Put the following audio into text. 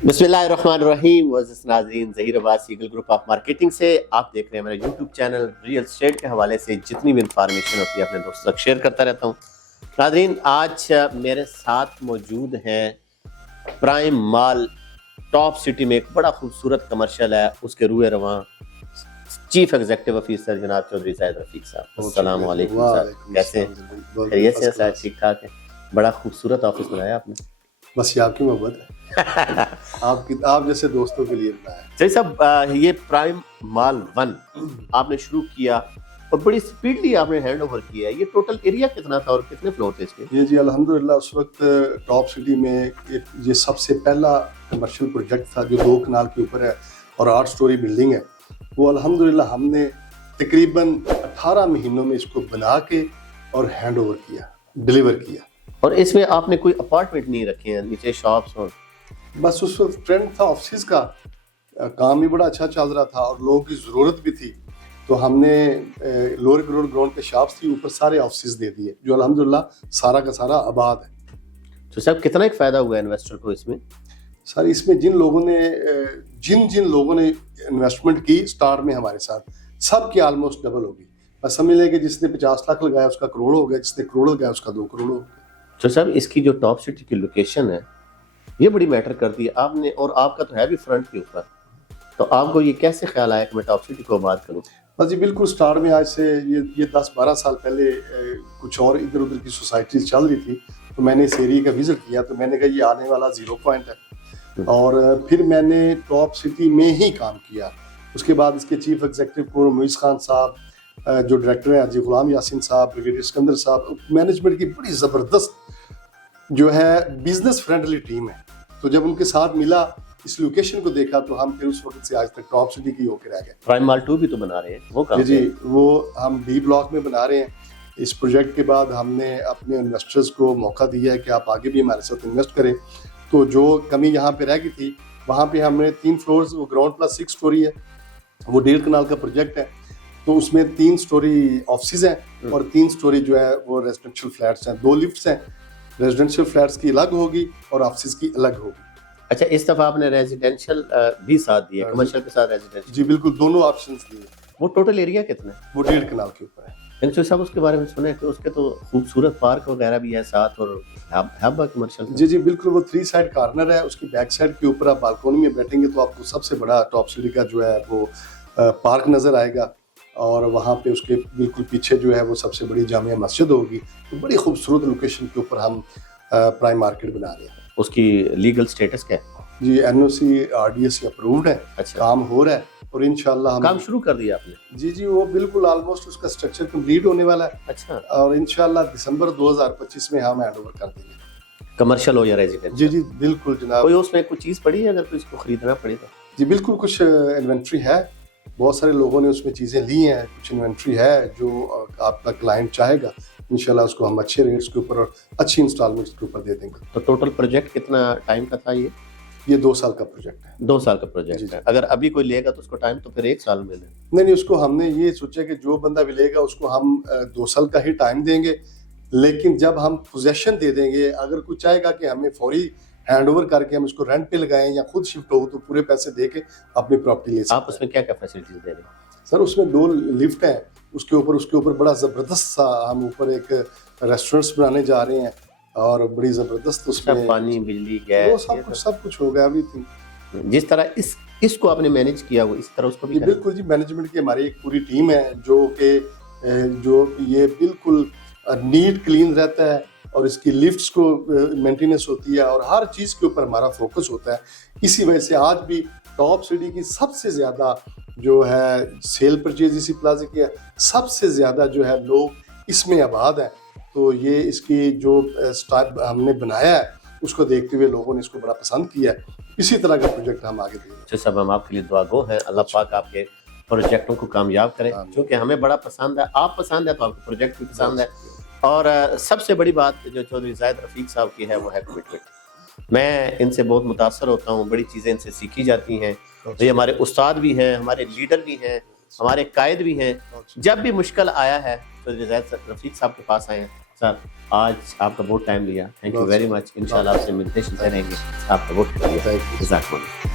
बिस्मिल्लाहिर्रहमानिर्रहीम। मुअज़्ज़िज़ नाज़रीन, Zaheer Abbas eagle group of marketing से आप देख रहे हैं मेरा यूट्यूब चैनल। रियल एस्टेट के हवाले से जितनी भी इंफॉर्मेशन होती है अपने दोस्तों तक शेयर करता रहता हूँ। नाज़रीन, आज मेरे साथ मौजूद हैं प्राइम मॉल टॉप सिटी में एक बड़ा खूबसूरत कमर्शियल है, उसके रूए रवां चीफ एग्जीक्यूटिव ऑफिसर जनाब चौधरी ज़ाहिद रफ़ीक साहब। अस्सलाम वालेकुम साहब, कैसे हैं? खैरियत से हैं साहब? ठीक ठाक है। बड़ा खूबसूरत ऑफिस बनाया आपने। बस ये आपकी मोहब्बत है। आप जैसे दोस्तों के लिए बनाया। जय साहब, ये प्राइम मॉल 1 आपने शुरू किया और बड़ी स्पीडली आपने हैंड ओवर किया है। ये टोटल एरिया कितना था और कितने फ्लोर थे इसके? ये जी अल्हम्दुलिल्लाह उस वक्त टॉप सिटी में ये सबसे पहला कमर्शियल प्रोजेक्ट था जो 2 कनाल के ऊपर है और 8 स्टोरी बिल्डिंग है। वो अल्हम्दुलिल्लाह हमने तकरीबन 18 महीनों में इसको बना के और हैंड ओवर किया, डिलीवर किया। और इसमें आपने कोई अपार्टमेंट नहीं रखे हैं, नीचे शॉप्स और बस उस वक्त ट्रेंड था ऑफिस का, काम भी बड़ा अच्छा चल रहा था और लोगों की ज़रूरत भी थी, तो हमने लोअर ग्राउंड पे शॉप्स थी, ऊपर सारे ऑफिस दे दिए जो अल्हम्दुलिल्लाह सारा का सारा आबाद है। तो साहब कितना एक फ़ायदा हुआ इन्वेस्टर को इसमें? सर इसमें जिन लोगों ने इन्वेस्टमेंट की स्टार्ट में हमारे साथ, सब की ऑलमोस्ट डबल होगी। बस समझ लें कि जिसने 50 लाख लगाया उसका करोड़ हो गया, जिसने करोड़ लगाया उसका 2 करोड़ हो गया। तो साहब इसकी जो टॉप सिटी की लोकेशन है ये बड़ी मैटर करती है आपने, और आपका तो है भी फ्रंट के ऊपर, तो आपको ये कैसे ख्याल आया कि मैं टॉप सिटी को आबाद करूं? बस जी बिल्कुल स्टार्ट में आज से ये 10-12 साल पहले कुछ और इधर उधर की सोसाइटीज चल रही थी, तो मैंने इस एरिया का विजिट किया, तो मैंने कहा ये आने वाला 0 पॉइंट है, और फिर मैंने टॉप सिटी में ही काम किया। उसके बाद इसके चीफ एग्जीक्यूटिव को मुइज़ खान साहब, जो डायरेक्टर हैं हाजी गुलाम यासीन साहब, ब्रिगेडियर सिकंदर साहब, मैनेजमेंट की बड़ी ज़बरदस्त जो है बिजनेस फ्रेंडली टीम है। तो जब उनके साथ मिला, इस लोकेशन को देखा, तो हम फिर उस वक्त से आज तक टॉप सिटी की होकर रह गए। प्राइम मॉल 2 भी तो बना रहे हैं, वो कहाँ जी वो हम डी ब्लॉक में बना रहे हैं। इस प्रोजेक्ट के बाद हमने अपने इन्वेस्टर्स को मौका दिया है कि आप आगे भी हमारे साथ इन्वेस्ट करें। तो जो कमी यहाँ पे रह गई थी, वहाँ पे हमने 3 फ्लोर्स, वो ग्राउंड प्लस 6 स्टोरी है, वो 1.5 कनाल का प्रोजेक्ट है, तो उसमें 3 स्टोरी ऑफिस हैं और 3 स्टोरी जो है वो रेजिडेंशियल फ्लैट्स हैं। 2 लिफ्ट्स हैं, रेजिडेंशियल फ्लैट्स की अलग होगी और ऑफिस की अलग होगी। अच्छा, इस दफा आपने रेजिडेंशियल भी साथ दिए, कमर्शियल के साथ रेजिडेंशियल? जी बिल्कुल, दोनों ऑप्शंस दिए। वो टोटल एरिया कितना है? वो 1.5 कनाल के ऊपर है। इंस्पेक्टर साहब उसके बारे में सुने कि उसके तो खूबसूरत पार्क वगैरह भी है साथ, और हब कमर्शियल। जी बिल्कुल, वो 3 साइड कॉर्नर है, उसकी बैक साइड के ऊपर आप बालकोनी में बैठेंगे तो आपको सबसे बड़ा टॉप सिटी का जो है वो पार्क नज़र आएगा, और वहाँ पे उसके बिल्कुल पीछे जो है वो सबसे बड़ी जामिया मस्जिद होगी। तो बड़ी खूबसूरत लोकेशन के ऊपर हम प्राइम मार्केट बना रहे हैं। उसकी लीगल स्टेटस क्या है? जी NOC RDS अप्रूव्ड है। अच्छा, काम हो रहा है और इंशाल्लाह हम काम शुरू कर दिया आपने? जी वो बिल्कुल ऑलमोस्ट उसका स्ट्रक्चर कंप्लीट होने वाला है। अच्छा, और इंशाल्लाह दिसंबर 2025 में हम हैंड ओवर कर देंगे। कमर्शियल हो या रेजिडेंशियल? जी बिल्कुल जनाब। कोई उसमें कुछ चीज़ पड़ी है अगर कोई इसको खरीदना पड़े तो? जी बिल्कुल, कुछ इन्वेंट्री है, बहुत सारे लोगों ने उसमें चीज़ें ली हैं, कुछ इन्वेंट्री है जो आपका क्लाइंट चाहेगा, इंशाल्लाह उसको हम अच्छे रेट्स के ऊपर और अच्छी इंस्टॉलमेंट्स के ऊपर दे देंगे। तो टोटल प्रोजेक्ट कितना टाइम का था ये 2 साल का प्रोजेक्ट है। 2 साल का प्रोजेक्ट है। अगर अभी कोई लेगा तो उसको टाइम तो फिर 1 साल मिले? नहीं, उसको हमने ये सोचा कि जो बंदा भी लेगा उसको हम 2 साल का ही टाइम देंगे, लेकिन जब हम पोजेशन दे देंगे, अगर कोई चाहेगा कि हमें फौरी हैंड ओवर करके हम इसको रेंट पे लगाएं या खुद शिफ्ट हो, तो पूरे पैसे दे के अपनी प्रॉपर्टी ले सकते हैं। आप उसमें क्या क्या फैसिलिटीज दे रहे हैं? सर उसमें 2 लिफ्ट हैं, उसके ऊपर बड़ा ज़बरदस्त सा हम ऊपर एक रेस्टोरेंट्स बनाने जा रहे हैं, और बड़ी ज़बरदस्त उसमें पानी, बिजली, गैस, सब कुछ होगा, एवरीथिंग। जिस तरह इसको आपने मैनेज किया वो इस तरह उसको भी बिल्कुल जी, मैनेजमेंट की हमारी एक पूरी टीम है जो ये बिल्कुल नीट क्लीन रहता है, और इसकी लिफ्ट्स को मेंटेनेंस होती है, और हर चीज़ के ऊपर हमारा फोकस होता है। इसी वजह से आज भी टॉप सिटी की सबसे ज़्यादा जो है सेल परचेज इसी प्लाजा की है, सबसे ज़्यादा जो है लोग इसमें आबाद हैं। तो ये इसकी जो स्टाइल हमने बनाया है उसको देखते हुए लोगों ने इसको बड़ा पसंद किया है। इसी तरह का प्रोजेक्ट हम आगे देंगे। अच्छा, सब हम आपके लिए दुआ गो हैं, अल्लाह पाक आपके प्रोजेक्टों को कामयाब करें, क्योंकि हमें बड़ा पसंद है, आप पसंद है तो आपको प्रोजेक्ट भी पसंद है। और सबसे बड़ी बात जो चौधरी ज़ाहिद रफ़ीक साहब की है वो है कमिटमेंट। मैं इनसे बहुत मुतासर होता हूँ, बड़ी चीज़ें इनसे सीखी जाती हैं। तो ये हमारे उस्ताद भी हैं, हमारे लीडर भी हैं, हमारे कायद भी हैं। जब भी मुश्किल आया है चौधरी ज़ाहिद रफ़ीक साहब के पास आए हैं, सर आज आपका बहुत टाइम लिया, थैंक यू बहुत वेरी शुक्रिया। मच। इंशाल्लाह आपसे मिलते जुलते रहेंगे। आपका बहुत शुक्रिया। Thank you. जज़ाकल्लाह।